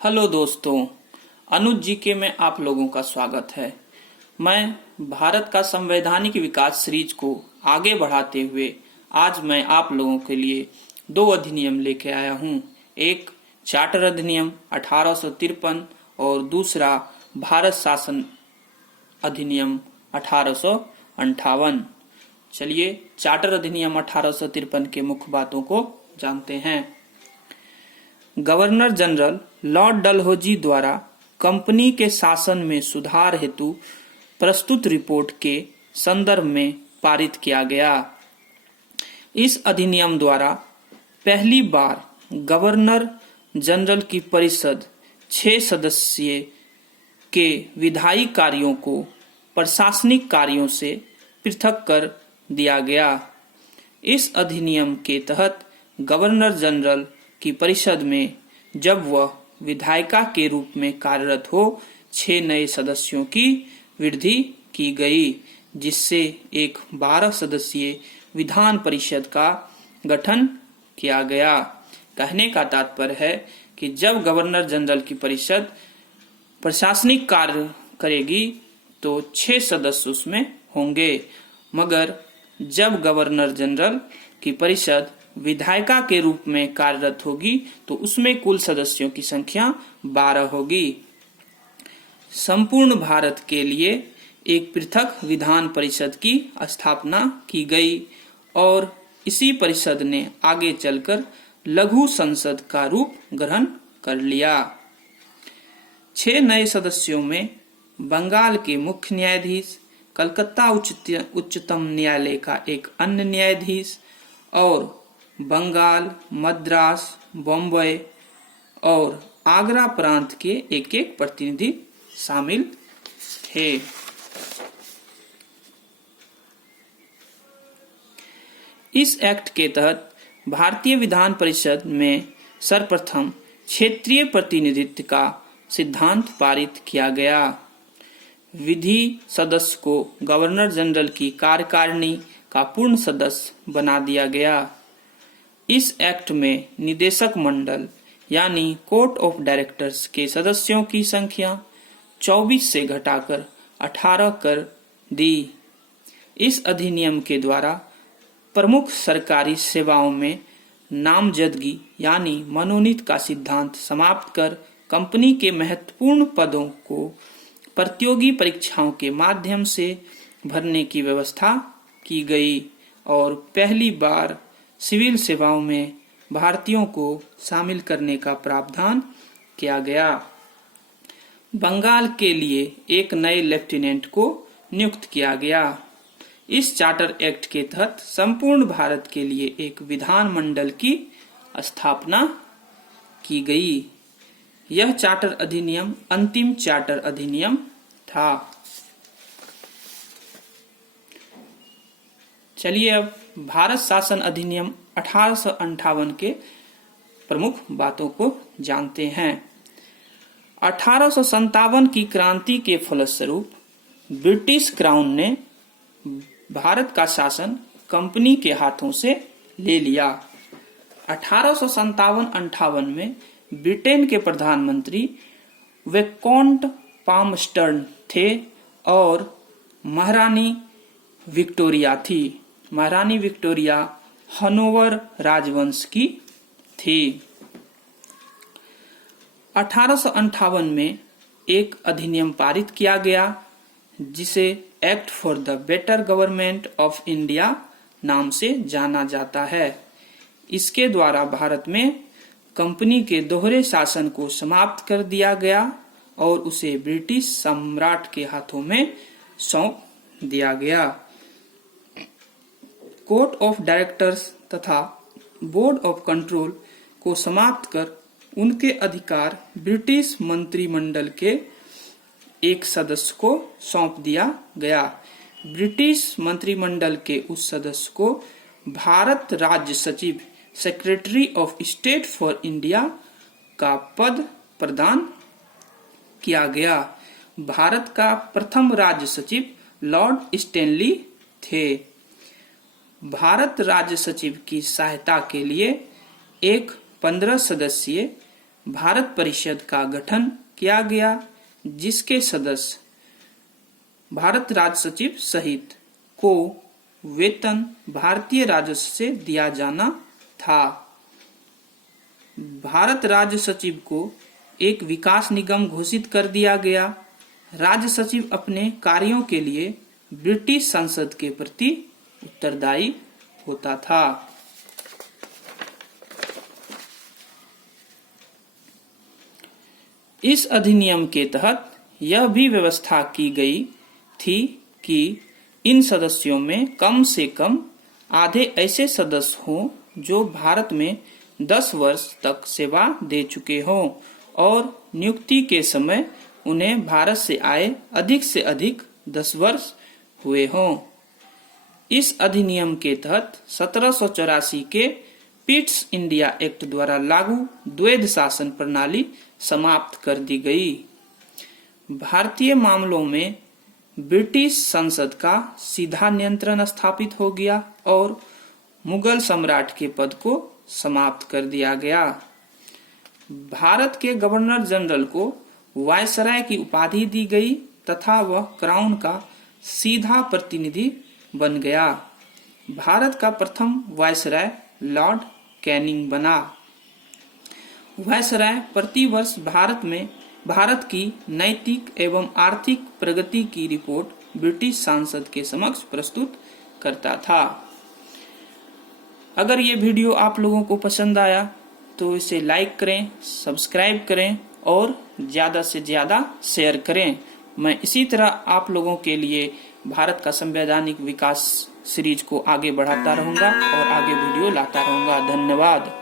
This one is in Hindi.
हेलो दोस्तों, अनुज जी के में आप लोगों का स्वागत है। मैं भारत का संवैधानिक विकास सीरीज को आगे बढ़ाते हुए आज मैं आप लोगों के लिए दो अधिनियम लेके आया हूँ। एक चार्टर अधिनियम 1853 और दूसरा भारत शासन अधिनियम 1858। चलिए चार्टर अधिनियम 1853 के मुख्य बातों को जानते हैं। गवर्नर जनरल लॉर्ड डलहौजी द्वारा कंपनी के शासन में सुधार हेतु प्रस्तुत रिपोर्ट के संदर्भ में पारित किया गया। इस अधिनियम द्वारा पहली बार गवर्नर जनरल की परिषद 6 सदस्यीय के विधायी कार्यों को प्रशासनिक कार्यों से पृथक कर दिया गया। इस अधिनियम के तहत गवर्नर जनरल की परिषद में जब वह विधायिका के रूप में कार्यरत हो 6 नए सदस्यों की वृद्धि की गई, जिससे एक 12 सदस्यीय विधान परिषद का गठन किया गया। कहने का तात्पर्य है कि जब गवर्नर जनरल की परिषद प्रशासनिक कार्य करेगी तो 6 सदस्य उसमें होंगे, मगर जब गवर्नर जनरल की परिषद विधायिका के रूप में कार्यरत होगी तो उसमें कुल सदस्यों की संख्या 12 होगी। संपूर्ण भारत के लिए एक पृथक विधान परिषद की स्थापना की गई और इसी परिषद ने आगे चलकर लघु संसद का रूप ग्रहण कर लिया। 6 नए सदस्यों में बंगाल के मुख्य न्यायाधीश, कलकत्ता उच्चतम न्यायालय का एक अन्य न्यायाधीश और बंगाल, मद्रास, बॉम्बे और आगरा प्रांत के एक एक प्रतिनिधि शामिल थे। इस एक्ट के तहत भारतीय विधान परिषद में सर्वप्रथम क्षेत्रीय प्रतिनिधित्व का सिद्धांत पारित किया गया। विधि सदस्य को गवर्नर जनरल की कार्यकारिणी का पूर्ण सदस्य बना दिया गया। इस एक्ट में निदेशक मंडल यानी कोर्ट ऑफ डायरेक्टर्स के सदस्यों की संख्या 24 से घटाकर 18 कर दी। इस अधिनियम के द्वारा प्रमुख सरकारी सेवाओं में नामजदगी यानी मनोनीत का सिद्धांत समाप्त कर कंपनी के महत्वपूर्ण पदों को प्रतियोगी परीक्षाओं के माध्यम से भरने की व्यवस्था की गई और पहली बार सिविल सेवाओं में भारतीयों को शामिल करने का प्रावधान किया गया। बंगाल के लिए एक नए लेफ्टिनेंट को नियुक्त किया गया। इस चार्टर एक्ट के तहत संपूर्ण भारत के लिए एक विधान मंडल की स्थापना की गई। यह चार्टर अधिनियम अंतिम चार्टर अधिनियम था। चलिए अब भारत शासन अधिनियम 1858 के प्रमुख बातों को जानते हैं। 1857 की क्रांति के फलस्वरूप ब्रिटिश क्राउन ने भारत का शासन कंपनी के हाथों से ले लिया। 1857-58 में ब्रिटेन के प्रधानमंत्री विस्कॉउंट पामस्टर्न थे और महारानी विक्टोरिया थी। महारानी विक्टोरिया हनोवर राजवंश की थी। 1858 में एक अधिनियम पारित किया गया जिसे act for the better government of India नाम से जाना जाता है। इसके द्वारा भारत में कंपनी के दोहरे शासन को समाप्त कर दिया गया और उसे ब्रिटिश सम्राट के हाथों में सौंप दिया गया। कोर्ट ऑफ डायरेक्टर्स तथा बोर्ड ऑफ कंट्रोल को समाप्त कर उनके अधिकार ब्रिटिश मंत्रिमंडल के एक सदस्य को सौंप दिया गया। ब्रिटिश मंत्रिमंडल के उस सदस्य को भारत राज्य सचिव secretary of state for India का पद प्रदान किया गया। भारत का प्रथम राज्य सचिव लॉर्ड स्टैनली थे। भारत राज्य सचिव की सहायता के लिए एक 15 सदस्यीय भारत परिषद का गठन किया गया, जिसके सदस्य भारत राज सचिव सहित को वेतन भारतीय राजस्व से दिया जाना था। भारत राज्य सचिव को एक विकास निगम घोषित कर दिया गया। राज्य सचिव अपने कार्यों के लिए ब्रिटिश संसद के प्रति उत्तरदायी होता था। इस अधिनियम के तहत यह भी व्यवस्था की गई थी कि इन सदस्यों में कम से कम आधे ऐसे सदस्य हों जो भारत में 10 वर्ष तक सेवा दे चुके हों और नियुक्ति के समय उन्हें भारत से आए अधिक से अधिक 10 वर्ष हुए हों। इस अधिनियम के तहत 1784 के पिट्स इंडिया एक्ट द्वारा लागू द्वैध शासन प्रणाली समाप्त कर दी गई। भारतीय मामलों में ब्रिटिश संसद का सीधा नियंत्रण स्थापित हो गया और मुगल सम्राट के पद को समाप्त कर दिया गया। भारत के गवर्नर जनरल को वायसराय की उपाधि दी गई तथा वह क्राउन का सीधा प्रतिनिधि बन गया। भारत का प्रथम वायसराय लॉर्ड कैनिंग बना। वायसराय प्रतिवर्ष भारत की नैतिक एवं आर्थिक प्रगति की रिपोर्ट ब्रिटिश सांसद के समक्ष प्रस्तुत करता था। अगर ये वीडियो आप लोगों को पसंद आया तो इसे लाइक करें, सब्सक्राइब करें और ज़्यादा से ज़्यादा शेयर करें। मैं इसी तरह आप लोगों के लिए भारत का संवैधानिक विकास सीरीज को आगे बढ़ाता रहूंगा और आगे वीडियो लाता रहूंगा। धन्यवाद।